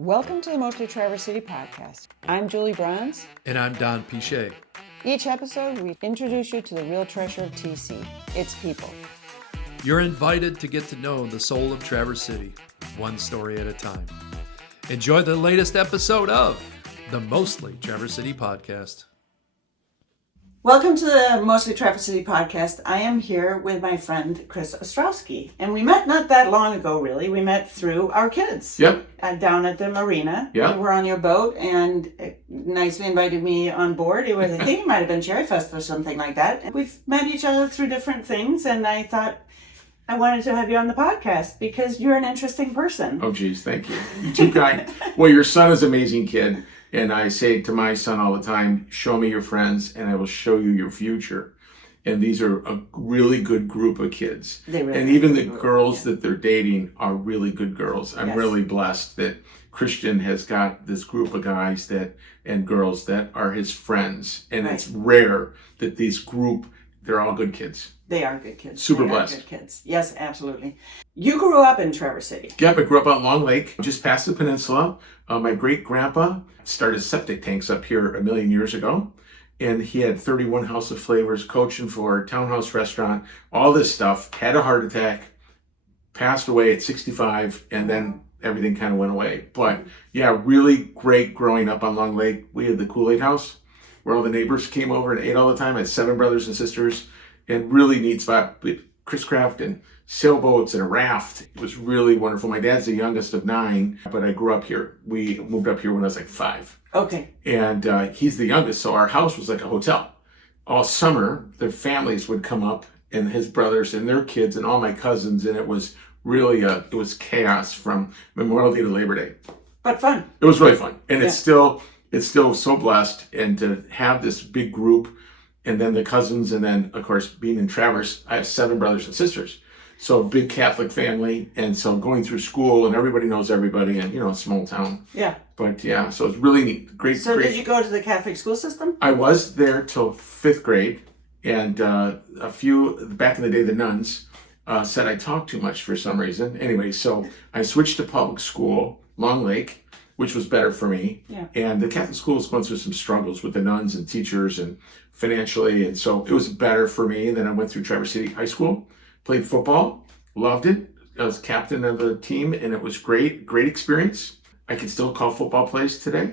Welcome to the Mostly Traverse City podcast. I'm Julie Bronze. And I'm Don Pichet. Each episode, we introduce you to the real treasure of TC, its people. You're invited to get to know the soul of Traverse City, one story at a time. Enjoy the latest episode of the Mostly Traverse City podcast. Welcome to the Mostly Traverse City podcast. I am here with my friend Chris Ostrowski, and we met not that long ago, really. We met through our kids. Yep. Down at the marina. Yep. You were on your boat and nicely invited me on board. It was, I think it might have been Cherry Fest or something like that. And we've met each other through different things, and I thought I wanted to have you on the podcast because you're an interesting person. Oh, geez, thank you. You're too kind. Well, your son is an amazing kid. And I say to my son all the time, show me your friends and I will show you your future. And these are a really good group of kids. They really and even the girls that they're dating are really good girls. I'm really blessed that Christian has got this group of guys and girls that are his friends. And it's rare that these group, they're all good kids. They are good kids. Super they blessed. Are good kids. Yes, absolutely. You grew up in Traverse City. Yep, I grew up on Long Lake, just past the peninsula. My great-grandpa started septic tanks up here a million years ago. And he had 31 House of Flavors, coaching for Townhouse Restaurant, all this stuff, had a heart attack, passed away at 65, and then everything kind of went away. But yeah, really great growing up on Long Lake. We had the Kool-Aid house where all the neighbors came over and ate all the time. I had 7 brothers and sisters. And really neat spot with Chris Craft and sailboats and a raft. It was really wonderful. My dad's the youngest of 9, but I grew up here. We moved up here when I was like 5. Okay. And he's the youngest, so our house was like a hotel. All summer, their families would come up, and his brothers and their kids and all my cousins, and it was really it was chaos from Memorial Day to Labor Day. But fun. It was really fun, and it's still so blessed, and to have this big group. And then the cousins, and then, of course, being in Traverse, I have 7 brothers and sisters. So big Catholic family, and so going through school, and everybody knows everybody, and, a small town. Yeah. But, yeah, so it's really neat. Great. Did you go to the Catholic school system? I was there till 5th grade, and a few, back in the day, the nuns said I talked too much for some reason. Anyway, so I switched to public school, Long Lake, which was better for me. Yeah. And the Catholic school was going through some struggles with the nuns and teachers and financially, and so it was better for me. And then I went through Traverse City High School, played football, loved it. I was captain of the team, and it was great experience. I can still call football plays today.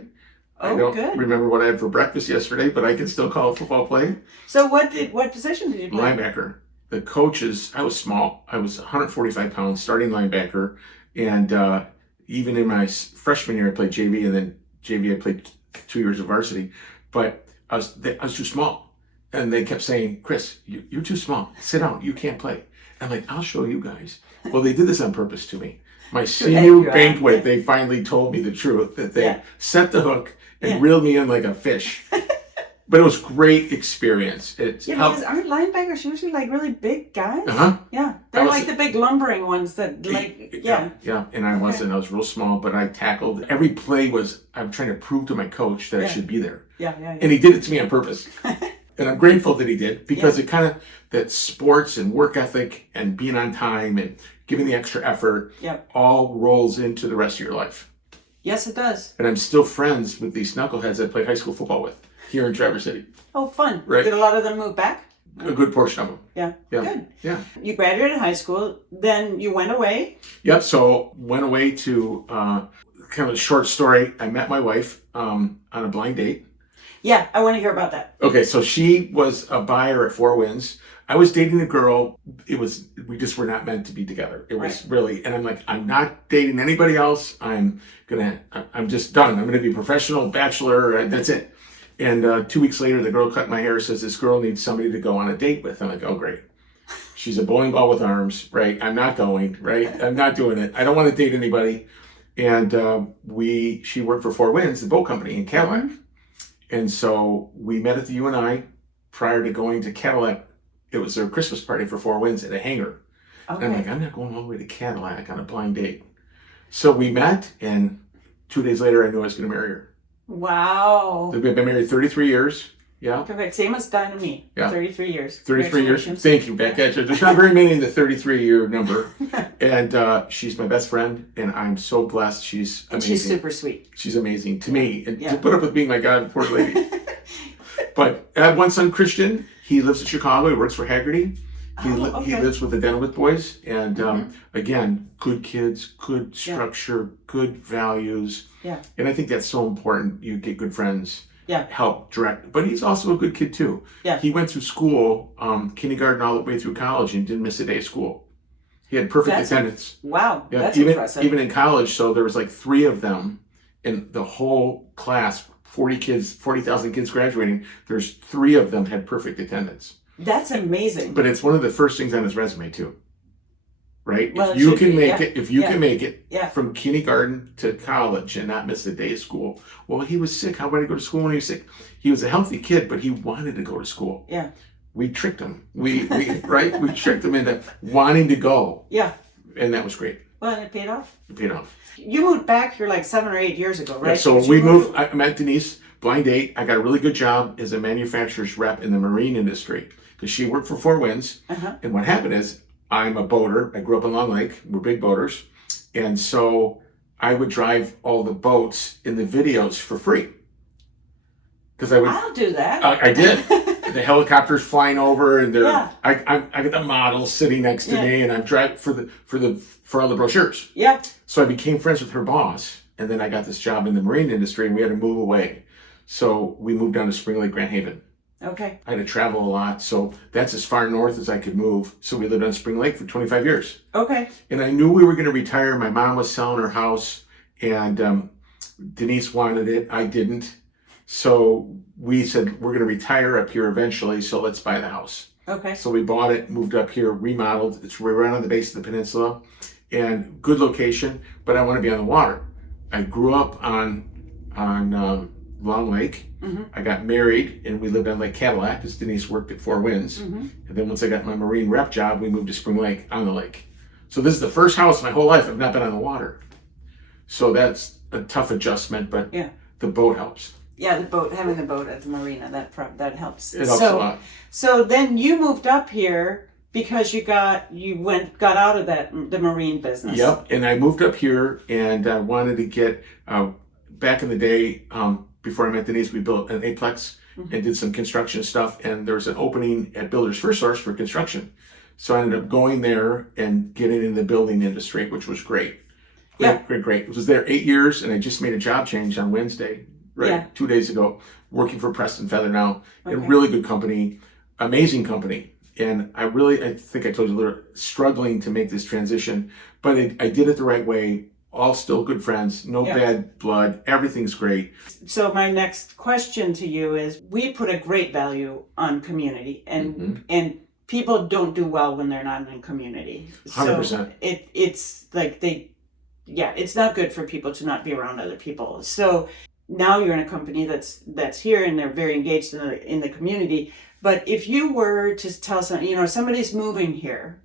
Oh, I don't good. remember what I had for breakfast yesterday, but I can still call a football play. So what position did you play? Linebacker. The coaches, I was small. I was 145 pounds, starting linebacker, and even in my freshman year, I played JV, and then JV, I played 2 years of varsity. But I was too small. And they kept saying, Chris, you're too small. Sit down. You can't play. I'm like, I'll show you guys. Well, they did this on purpose to me. My senior banquet, they finally told me the truth, that they set the hook and reeled me in like a fish. But it was great experience. Because aren't linebackers usually like really big guys? Uh-huh. Yeah. They're like the big lumbering ones that Yeah, and I wasn't. I was real small, but I tackled. Every play I'm trying to prove to my coach that I should be there. Yeah. And he did it to me on purpose. And I'm grateful that he did, because it kind of, that sports and work ethic and being on time and giving the extra effort all rolls into the rest of your life. Yes, it does. And I'm still friends with these knuckleheads I played high school football with here in Traverse City. Oh, fun. Right. Did a lot of them move back? A good portion of them. Yeah. Good. Yeah. You graduated high school, then you went away. Yep. So went away to kind of a short story. I met my wife on a blind date. Yeah, I want to hear about that. Okay, so she was a buyer at Four Winds. I was dating a girl. We just were not meant to be together. It was really, and I'm like, I'm not dating anybody else. I'm just done. I'm gonna be a professional bachelor. And that's it. And 2 weeks later, the girl cut my hair, says this girl needs somebody to go on a date with. I'm like, oh great. She's a bowling ball with arms, right? I'm not going, right? I'm not doing it. I don't want to date anybody. And she worked for Four Winds, the boat company in Cadillac. Mm-hmm. And so we met at the UNI prior to going to Cadillac. It was their Christmas party for Four Winds at a hangar. Okay. And I'm like, I'm not going all the way to Cadillac on a blind date. So we met, and 2 days later, I knew I was going to marry her. Wow. We've been married 33 years. Yeah. Perfect. Same as Don and me. Yeah. 33 years. 33 years. Congratulations. Thank you, back at you. There's not very many in the 33-year number. And she's my best friend, and I'm so blessed. She's amazing. And she's super sweet. She's amazing to me. And Yeah. to put up with being my God, poor lady. But I have one son, Christian. He lives in Chicago. He works for Haggerty. He lives with the Denwood boys. And again, good kids, good structure, good values. Yeah. And I think that's so important. You get good friends. Yeah. Help direct. But he's also a good kid too. Yeah. He went through school, kindergarten all the way through college, and didn't miss a day of school. He had perfect attendance. Wow. Yeah, That's even, impressive. Even in college, so there was like 3 of them in the whole class, 40,000 kids graduating. There's 3 of them had perfect attendance. That's amazing. But it's one of the first things on his resume too. Right? Well, if you can make yeah. it from kindergarten to college and not miss a day of school. Well, he was sick. How about he go to school when he was sick? He was a healthy kid, but he wanted to go to school. Yeah. We tricked him. We right? We tricked him into wanting to go. Yeah. And that was great. Well, and it paid off. It paid off. You moved back here like 7 or 8 years ago, right? Yeah, so when we moved, I met Denise, blind date. I got a really good job as a manufacturer's rep in the marine industry because she worked for Four Winds. And what happened is, I'm a boater. I grew up in Long Lake. We're big boaters. And so I would drive all the boats in the videos for free. Because I'll do that. I did. The helicopters flying over, and Yeah. I got the model sitting next to me, and I'm driving for all the brochures. Yeah. So I became friends with her boss, and then I got this job in the marine industry, and we had to move away. So we moved down to Spring Lake, Grand Haven. Okay. I had to travel a lot, so that's as far north as I could move. So we lived on Spring Lake for 25 years. Okay. And I knew we were going to retire. My mom was selling her house, and Denise wanted it. I didn't. So we said, we're going to retire up here eventually, so let's buy the house. Okay. So we bought it, moved up here, remodeled. It's right on the base of the peninsula, and good location, but I want to be on the water. I grew up on Long Lake. I got married, and we lived on Lake Cadillac because Denise worked at Four Winds. And then once I got my marine rep job, we moved to Spring Lake on the lake. So this is the first house in my whole life I've not been on the water. So that's a tough adjustment, but the boat helps. Yeah, having the boat at the marina, that helps. It helps a lot. So then you moved up here because you got out of the marine business. Yep, and I moved up here, and I wanted to get back in the day. Before I met Denise, we built an Aplex and did some construction stuff, and there was an opening at Builders First Source for construction. So I ended up going there and getting in the building industry, which was great. Great. I was there 8 years, and I just made a job change on Wednesday, 2 days ago, working for Preston Feather now. A really good company, amazing company. And I think I told you, they're struggling to make this transition, but I did it the right way. All still good friends, no bad blood, everything's great. So my next question to you is, we put a great value on community, and people don't do well when they're not in community. 100%. So it's like it's not good for people to not be around other people. So now you're in a company that's here, and they're very engaged in the community. But if you were to tell somebody's moving here,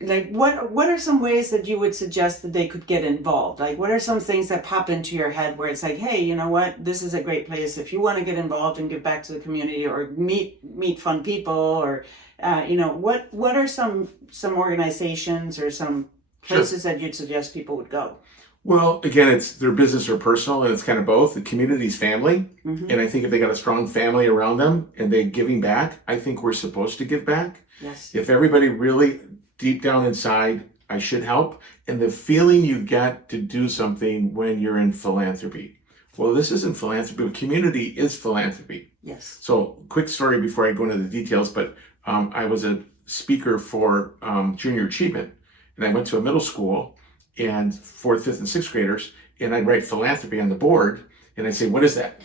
like what are some ways that you would suggest that they could get involved? Like, what are some things that pop into your head where it's like, hey, you know what, this is a great place if you want to get involved and give back to the community, or meet fun people, or what are some organizations or some places that you'd suggest people would go? Well, again, it's their business or personal, and it's kind of both. The community's family, and I think if they got a strong family around them and they're giving back, I think we're supposed to give back. Yes. If everybody really deep down inside, I should help, and the feeling you get to do something when you're in philanthropy. Well, this isn't philanthropy, but community is philanthropy. Yes. So, quick story before I go into the details, but I was a speaker for junior achievement, and I went to a middle school, and 4th, 5th, and 6th graders, and I'd write philanthropy on the board, and I'd say, what is that?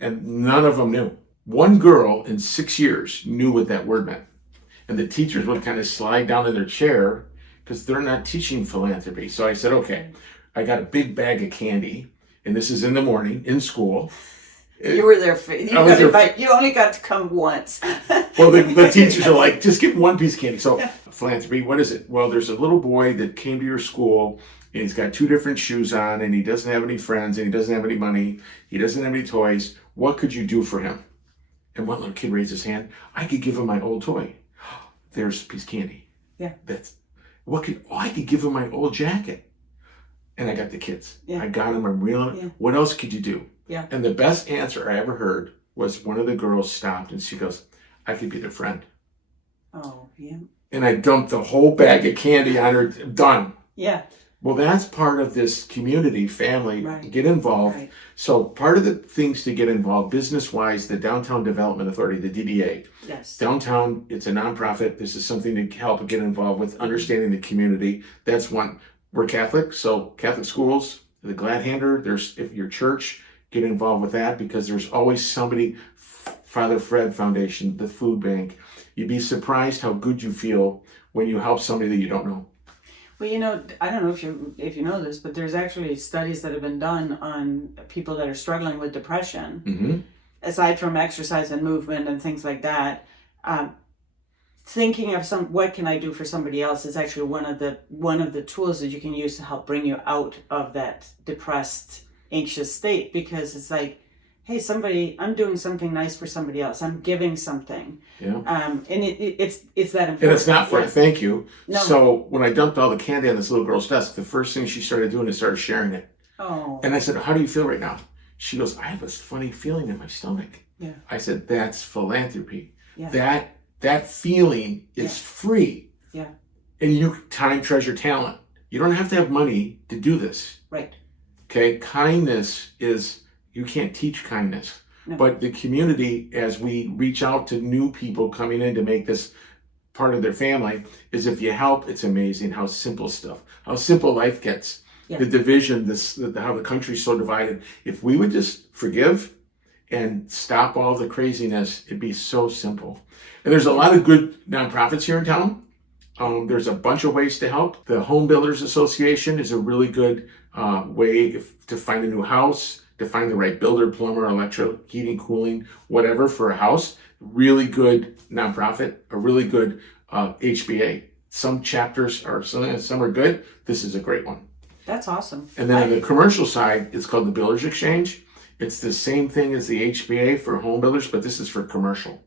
And none of them knew. One girl in 6 years knew what that word meant. And the teachers would kind of slide down in their chair because they're not teaching philanthropy. So I said, okay, I got a big bag of candy, and this is in the morning in school. You were there. You only got to come once. Well, the teachers are like, just give one piece of candy. So philanthropy, what is it? Well, there's a little boy that came to your school, and he's got 2 different shoes on, and he doesn't have any friends, and he doesn't have any money. He doesn't have any toys. What could you do for him? And one little kid raised his hand. I could give him my old toy. There's a piece of candy. Yeah. I could give him my old jacket. And I got the kids. Yeah. I got them. I'm reeling. Yeah. What else could you do? Yeah. And the best answer I ever heard was one of the girls stopped and she goes, I could be their friend. Oh, yeah. And I dumped the whole bag of candy on her. Done. Yeah. Well, that's part of this community, family, Right. get involved. Right. So part of the things to get involved, business-wise, the Downtown Development Authority, the DDA. Yes. Downtown, it's a nonprofit. This is something to help get involved with understanding the community. That's one. We're Catholic, so Catholic schools, the Glad Hander, if your church, get involved with that because there's always somebody, Father Fred Foundation, the food bank. You'd be surprised how good you feel when you help somebody that you don't know. Well, I don't know if you know this, but there's actually studies that have been done on people that are struggling with depression. Mm-hmm. Aside from exercise and movement and things like that, thinking of what can I do for somebody else is actually one of the tools that you can use to help bring you out of that depressed, anxious state. Because it's like, hey, I'm doing something nice for somebody else. I'm giving something. Yeah. And it's that important. And it's not for a thank you. No. So when I dumped all the candy on this little girl's desk, the first thing she started doing is started sharing it. Oh. And I said, how do you feel right now? She goes, I have this funny feeling in my stomach. Yeah. I said, that's philanthropy. Yeah. That feeling is free. Yeah. And time, treasure, talent. You don't have to have money to do this. Right. Okay. Kindness you can't teach kindness. No. But the community, as we reach out to new people coming in to make this part of their family, is if you help, it's amazing how simple life gets. Yeah. The division, how the country's so divided. If we would just forgive and stop all the craziness, it'd be so simple. And there's a lot of good nonprofits here in town. There's a bunch of ways to help. The Home Builders Association is a really good way to find a new house, to find the right builder, plumber, electro, heating, cooling, whatever for a house. Really good nonprofit, a really good HBA. Some chapters some are good. This is a great one. That's awesome. And then on the commercial side, it's called the Builders Exchange. It's the same thing as the HBA for home builders, but this is for commercial.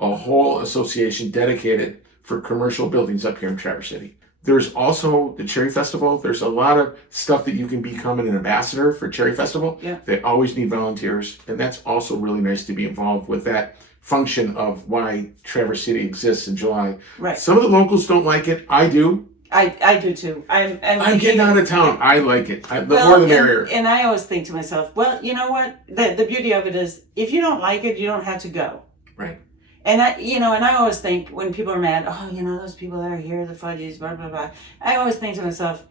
A whole association dedicated for commercial buildings up here in Traverse City. There's also the Cherry Festival. There's a lot of stuff that you can become an ambassador for Cherry Festival. Yeah. They always need volunteers. And that's also really nice to be involved with that function of why Traverse City exists in July. Right. Some of the locals don't like it. I do. I do too. I'm getting out of town. I like it. The more the merrier. And I always think to myself, well, you know what? The beauty of it is if you don't like it, you don't have to go. Right. And I always think when people are mad, those people that are here, the fudgies, blah, blah, blah. I always think to myself,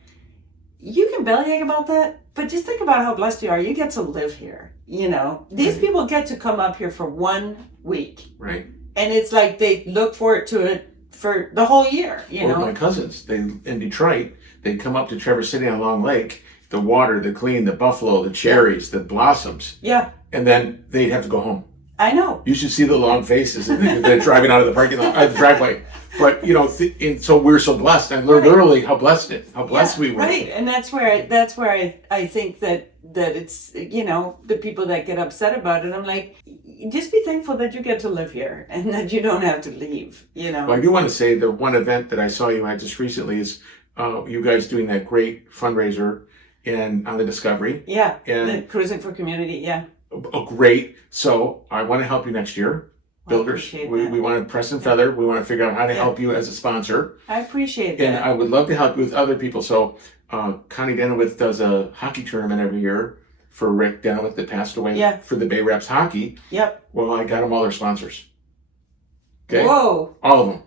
you can bellyache about that, but just think about how blessed you are. You get to live here. These people get to come up here for 1 week. Right. And it's like they look forward to it for the whole year, My cousins, in Detroit, they'd come up to Traverse City on Long Lake, the water, the clean, the buffalo, the cherries, the blossoms. Yeah. And then they'd have to go home. I know. You should see the long faces they're driving out of the parking lot, the driveway. But and so we're so blessed. I learned early how blessed we were. Right, and that's where I think that it's the people that get upset about it. I'm like, just be thankful that you get to live here and that you don't have to leave. Well, I do want to say the one event that I saw you at just recently is you guys doing that great fundraiser on the Discovery. Yeah, and the Cruising for Community. Yeah. Great. So I want to help you next year. Builders, we want to press and feather. We want to figure out how to help you as a sponsor. I appreciate that. And I would love to help you with other people. So Connie Denowith does a hockey tournament every year for Rick Denowith that passed away for the Bay Reps hockey. Yep. Well, I got them all their sponsors. Okay. Whoa. All of them.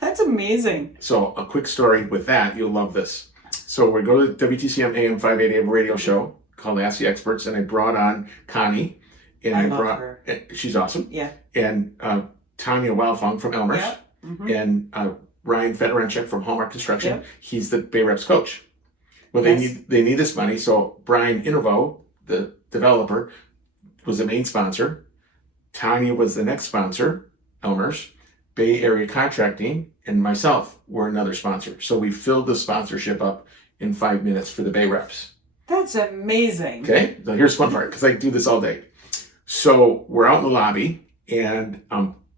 That's amazing. So a quick story with that. You'll love this. So we go to the WTCM AM 580 radio show called Ask the Experts, and I brought on Connie. And I brought her. She's awesome. Yeah. And Tanya Wildfong from Elmer's. Yep. Mm-hmm. And Ryan Fedorenchuk from Hallmark Construction. Yep. He's the Bay Reps coach. Well, they need this money. So Brian Intervo, the developer, was the main sponsor. Tanya was the next sponsor, Elmer's. Bay Area Contracting and myself were another sponsor. So we filled the sponsorship up in 5 minutes for the Bay Reps. That's amazing. Okay, so here's one part, because I do this all day. So we're out in the lobby, And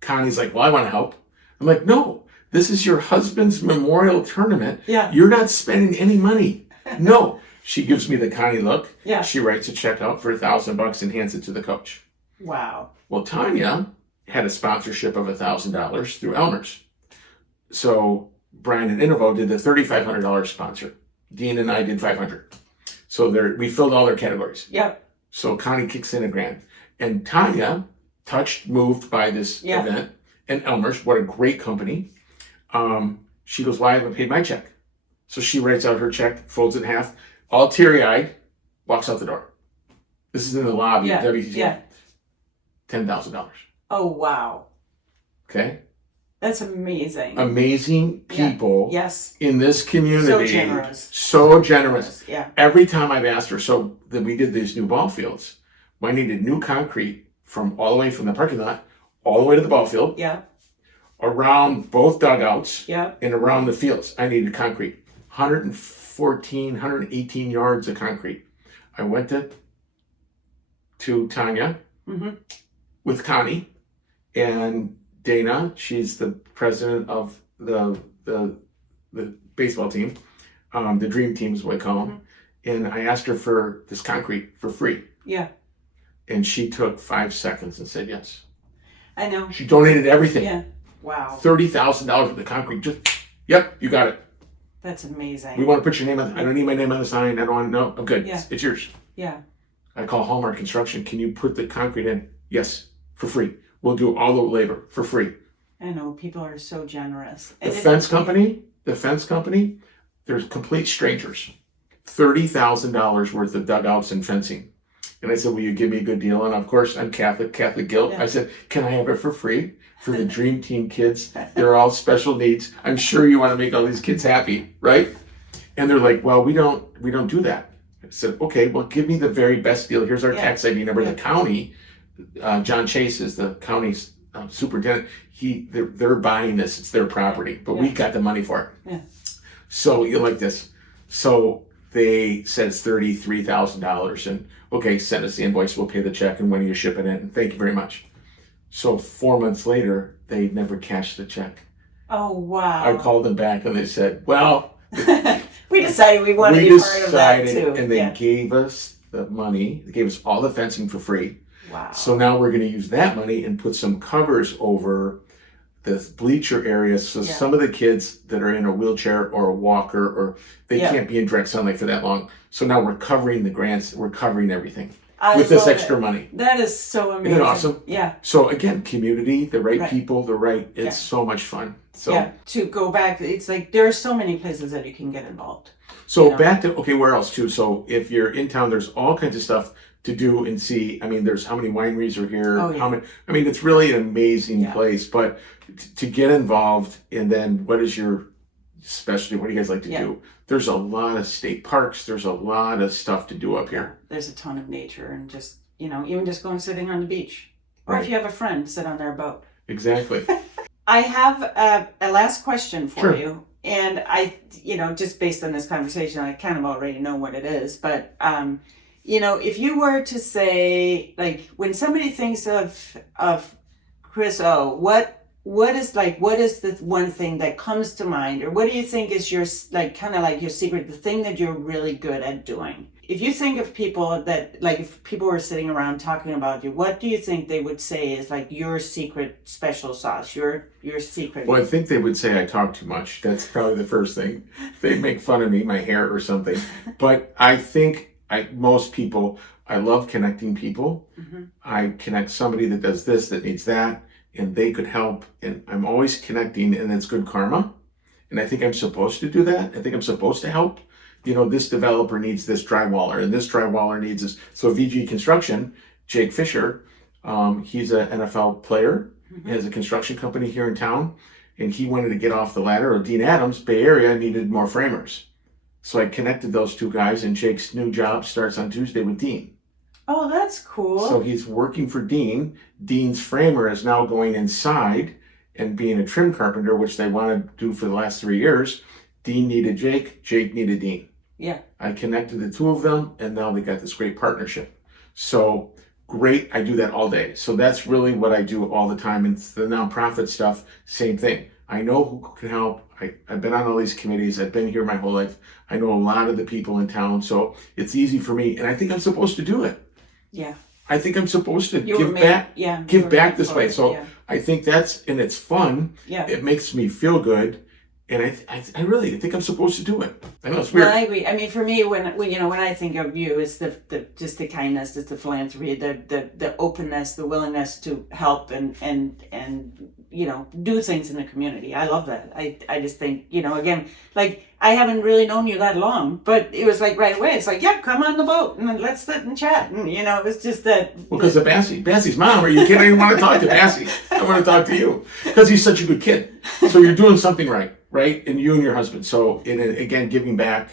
Connie's like, well, I want to help. I'm like, no, this is your husband's memorial tournament. Yeah. You're not spending any money. No. She gives me the Connie look. Yeah. She writes a check out for $1,000 and hands it to the coach. Wow. Well, Tanya had a sponsorship of $1,000 through Elmer's. So Brian and Innovo did the $3,500 sponsor. Dean and I did $500. So we filled all their categories. Yep. So Connie kicks in $1,000. And Tanya, moved by this event, and Elmer's, what a great company. She goes, well, I haven't paid my check. So she writes out her check, folds it in half, all teary-eyed, walks out the door. This is in the lobby of WTC. Yeah. $10,000. Oh, wow. Okay? That's amazing. Amazing people Yes. in this community. So generous. So generous. Yeah. Every time I've asked her, so that we did these new ball fields, I needed new concrete from all the way from the parking lot, all the way to the ball field, Yeah. around both dugouts, Yeah. and around the fields. I needed concrete. 118 yards of concrete. I went to Tanya with Connie and Dana. She's the president of the baseball team. The dream team is what I call them. And I asked her for this concrete for free. Yeah. And she took 5 seconds and said yes. I know. She donated everything. Yeah. Wow. $30,000 worth of concrete. Yep, you got it. That's amazing. We want to put your name on. I don't need my name on the sign. I don't want. No, I'm good. Yeah. It's yours. Yeah. I call Hallmark Construction. Can you put the concrete in? Yes, for free. We'll do all the labor for free. I know, people are so generous. The fence company, they're complete strangers. $30,000 worth of dugouts and fencing. And I said, will you give me a good deal? And of course, I'm Catholic guilt. Yeah. I said, can I have it for free? For the Dream Team kids. They're all special needs. I'm sure you want to make all these kids happy, right? And they're like, well, we don't do that. I said, okay, well, give me the very best deal. Here's our tax ID number. The county, John Chase is the county's superintendent. They're buying this. It's their property, but we got the money for it. Yeah. So you like this. So they said it's $33,000 and okay, send us the invoice. We'll pay the check and when are you shipping it? And thank you very much. So 4 months later, they never cashed the check. Oh, wow. I called them back and they said, well, we decided we wanted to be part of that too. And they gave us the money. They gave us all the fencing for free. Wow. So now we're going to use that money and put some covers over the bleacher areas. So some of the kids that are in a wheelchair or a walker, or they can't be in direct sunlight for that long. So now we're covering the grants. We're covering everything with this extra money. That is so amazing. Isn't it awesome? Yeah. So again, community, the right people, it's so much fun. So to go back, it's like there are so many places that you can get involved. So back to, where else too? So if you're in town, there's all kinds of stuff to do and see. I mean, there's how many wineries are here. How many, it's really an amazing place, but to get involved, and then what is your specialty? What do you guys like to do? There's a lot of state parks. There's a lot of stuff to do up here. There's a ton of nature and just, even just going sitting on the beach. Or if you have a friend, sit on their boat. Exactly. I have a last question for you. And I, just based on this conversation, I kind of already know what it is. But, if you were to say, like, when somebody thinks of Chris O, what is the one thing that comes to mind? Or what do you think is your, kind of like your secret, the thing that you're really good at doing? If you think of people that, like, if people were sitting around talking about you, what do you think they would say is like your secret special sauce, your secret? Well, I think they would say I talk too much. That's probably the first thing. They make fun of me, my hair or something. But I think most people, I love connecting people. Mm-hmm. I connect somebody that does this, that needs that, and they could help. And I'm always connecting, and it's good karma. And I think I'm supposed to do that. I think I'm supposed to help. This developer needs this drywaller, and this drywaller needs this. So VG Construction, Jake Fisher, he's an NFL player. He has a construction company here in town, and he wanted to get off the ladder. Or Dean Adams, Bay Area, needed more framers. So I connected those two guys, and Jake's new job starts on Tuesday with Dean. Oh, that's cool. So he's working for Dean. Dean's framer is now going inside and being a trim carpenter, which they wanted to do for the last 3 years. Dean needed Jake. Jake needed Dean. Yeah. I connected the two of them, and now they got this great partnership. So great. I do that all day. So that's really what I do all the time. And the nonprofit stuff, same thing. I know who can help. I've been on all these committees. I've been here my whole life. I know a lot of the people in town. So it's easy for me. And I think I'm supposed to do it. Yeah. I think I'm supposed to You were give made- back. yeah, you Give were back made this for way. it, So yeah. I think and it's fun. Yeah. It makes me feel good. And I really think I'm supposed to do it. I know it's weird. Well, I agree. I mean, for me, when I think of you, it's the just the kindness, it's the philanthropy, the openness, the willingness to help and do things in the community. I love that. I just think, again, like I haven't really known you that long, but it was like right away. It's like, yeah, come on the boat and then let's sit and chat. And it was just that. Well, because of Bassie's mom. Are you kidding? I didn't want to talk to Bassie. I want to talk to you because he's such a good kid. So you're doing something right? And you and your husband. So again, giving back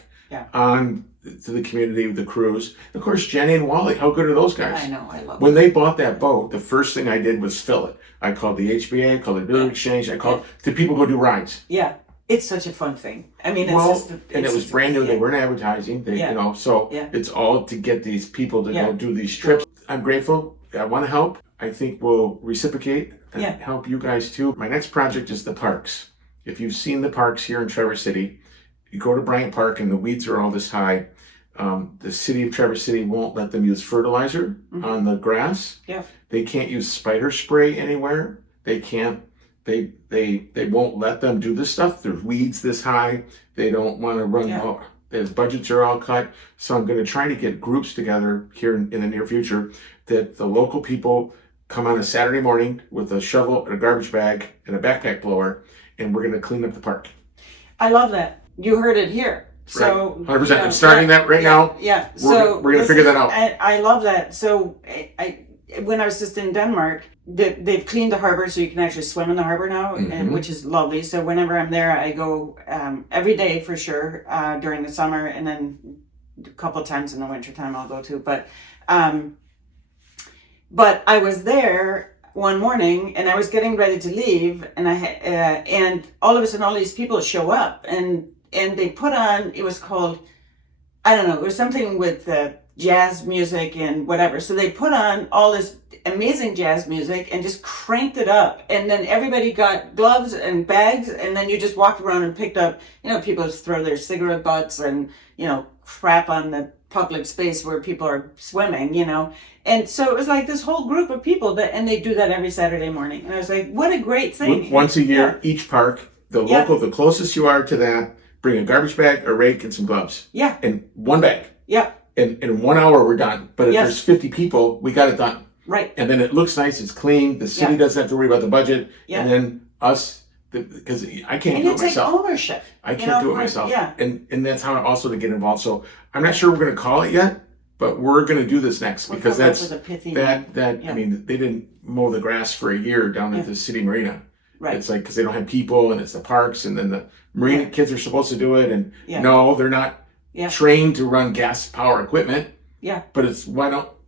on to the community, the crews. Of course, Jenny and Wally. How good are those guys? I know. I love When they bought that boat, the first thing I did was fill it. I called the HBA, I called the Building Exchange. I called the people go do rides. Yeah. It's such a fun thing. I mean, and it was brand new. They weren't advertising. So it's all to get these people to go do these trips. I'm grateful. I want to help. I think we'll reciprocate and help you guys too. My next project is the parks. If you've seen the parks here in Traverse City, you go to Bryant Park and the weeds are all this high. The city of Traverse City won't let them use fertilizer on the grass. Yeah. They can't use spider spray anywhere. They can't. They won't let them do this stuff. There's weeds this high. They don't want to run. Their budgets are all cut. So I'm going to try to get groups together here in the near future that the local people come on a Saturday morning with a shovel and a garbage bag and a backpack blower, and we're going to clean up the park. I love that. You heard it here. So 100%. I'm starting that right now. Yeah. We're going to figure that out. I love that. So when I was just in Denmark, they've cleaned the harbor so you can actually swim in the harbor now, and which is lovely. So whenever I'm there, I go every day for sure during the summer, and then a couple of times in the wintertime I'll go too. But I was there one morning and I was getting ready to leave, and and all of a sudden all these people show up and they put on, it was called, I don't know, it was something with jazz music and whatever. So they put on all this amazing jazz music and just cranked it up. And then everybody got gloves and bags, and then you just walked around and picked up, people throw their cigarette butts and, crap on the public space where people are swimming, And so it was like this whole group of people and they do that every Saturday morning. And I was like, what a great thing. Once a year, each park, the closest you are to that, bring a garbage bag, a rake, and some gloves. Yeah. And one bag. Yeah. And in 1 hour, we're done. But if there's 50 people, we got it done. Right. And then it looks nice, it's clean, the city doesn't have to worry about the budget. Yeah. And then us, because I can't do it myself. And you take ownership. I can't do it myself. Yeah. And that's how also to get involved. So I'm not sure we're going to call it yet, but we're going to do this next because I mean, they didn't mow the grass for a year down at the city marina. Right. It's like, because they don't have people and it's the parks, and then the marina kids are supposed to do it. And no, they're not trained to run gas power equipment. Yeah. But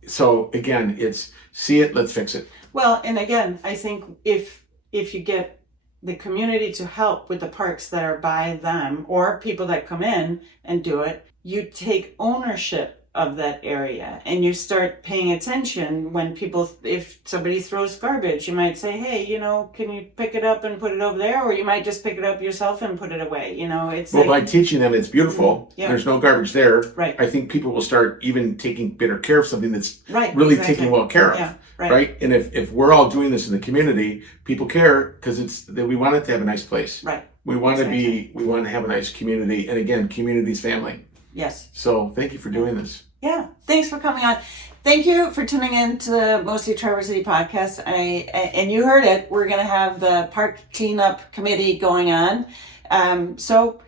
so again, it's see it, let's fix it. Well, and again, I think if you get the community to help with the parks that are by them or people that come in and do it, you take ownership of that area and you start paying attention when if somebody throws garbage, you might say, hey, can you pick it up and put it over there? Or you might just pick it up yourself and put it away. It's by teaching them it's beautiful, there's no garbage there. Right. I think people will start even taking better care of something that's really taken well care of. Yeah. Right. And if we're all doing this in the community, people care because we want it to have a nice place. Right. We want to have a nice community. And again, community's family. Yes. So thank you for doing this. Yeah. Thanks for coming on. Thank you for tuning in to the Mostly Traverse City podcast. And you heard it. We're going to have the park cleanup committee going on. So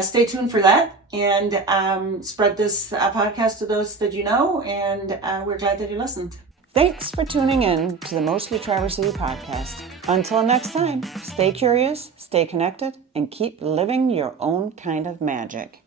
stay tuned for that and spread this podcast to those that you know. And we're glad that you listened. Thanks for tuning in to the Mostly Traverse City podcast. Until next time, stay curious, stay connected, and keep living your own kind of magic.